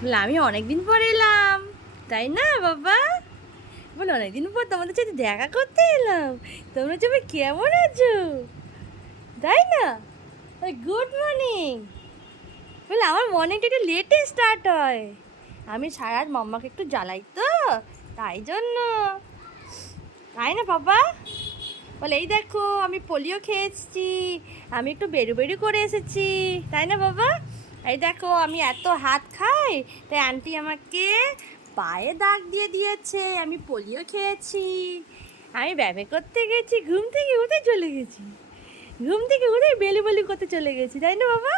বলে আমি অনেকদিন পর এলাম, তাই না বাবা? বলে অনেকদিন পর তোমাদের সাথে দেখা করতে এলাম। তোমরা সবাই কেমন আছো, তাই না? Good morning. বলে আমার মর্নিংটা একটু লেটে স্টার্ট হয়, আমি সারা রাত মাম্মাকে একটু জ্বালাই তো, তাই জন্য। তাই না বাবা? বলে এই দেখো আমি পোলিও খেয়ে এসেছি, আমি একটু বেরু বেরু করে এসেছি, তাই না বাবা? এই দেখো আমি এত হাত খাই, তাই আন্টি আমাকে পায়ে দাগ দিয়ে দিয়েছে, আমি পোলিও খেয়েছি। আমি ব্যাবে করতে গেছি, ঘুম থেকে উঠে চলে গেছি, ঘুম থেকে উঠে বেলু বেলু করতে চলে গেছি, তাই না বাবা?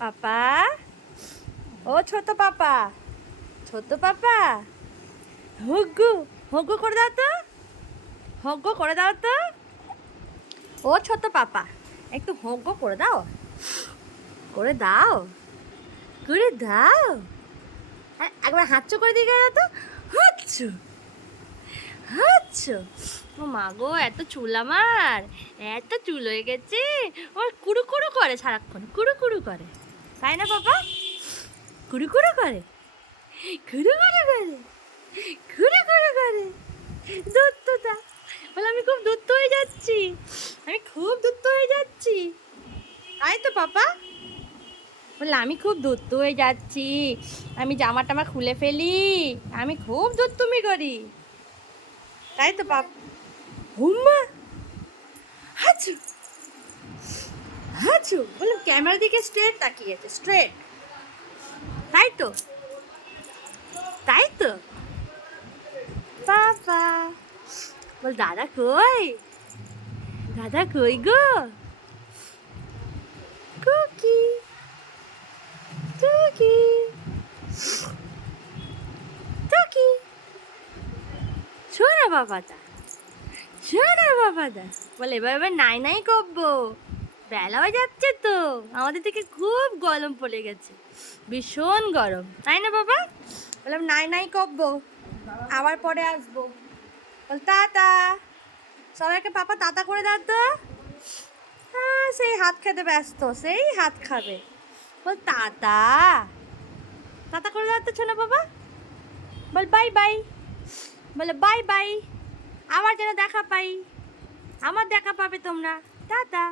পাপা, ও ছোট পাপা, ছোট পাপা, হগ্গু হগ্গু করে দাও তো, হগ্গু করে দাও তো। ও ছোট পাপা, একটু হগ্গু করে দাও, করে দাও, করে দাও। আর একবার হাঁচু করে দিয়ে গেল তো, হাঁচু হাঁচু। ও মা গো, এত চুল আমার, এত চুল হয়ে গেছে, ওর কুড়ু কুড়ু করে সারাক্ষণ, কুড়ু কুড়ু করে, তাই না বাবা? কুড়ু কুড়ু করে, কুড়ু কুড়ু করে, কুড়ু কুড়ু করে। দূরত্বটা বলে আমি খুব দূরত্ব হয়ে যাচ্ছি, আমি খুব দূরত্ব হয়ে যাচ্ছি, তাই তো পাপা? বললে আমি খুব দূরত্ব হয়ে যাচ্ছি, আমি জামা টামা খুলে ফেলি, আমি খুব দুত্তুমি করি, তাই তো পাপ। হুম্মা, হাঁচু হাঁচু। বললাম ক্যামেরার দিকে স্ট্রেট তাকিয়েছে, স্ট্রেট, তাই তো, তাই তো পাপা। বল দাদা কই, দাদা কই গো, কুকি টুকি টুকি, শোনা বাবাটা, শোনা বাবাটা। বলে এবার এবার নাই নাই করবো, বেলা হয়ে যাচ্ছে তো, আমাদের থেকে খুব গরম পড়ে গেছে, ভীষণ গরম, তাই না বাবা? বললাম নাই নাই করবো, আবার পরে আসবো। বল টাটা, সবাইকে পাপা টাটা করে দাও তো। হ্যাঁ সেই হাত খেতে ব্যস্ত, সেই হাত খাবে। বল টাটা, টাটা করে দাও তো ছোনা বাবা। বল বাই বাই, বলে বাই বাই, আবার যেন দেখা পাই, আমার দেখা পাবে তোমরা, টাটা।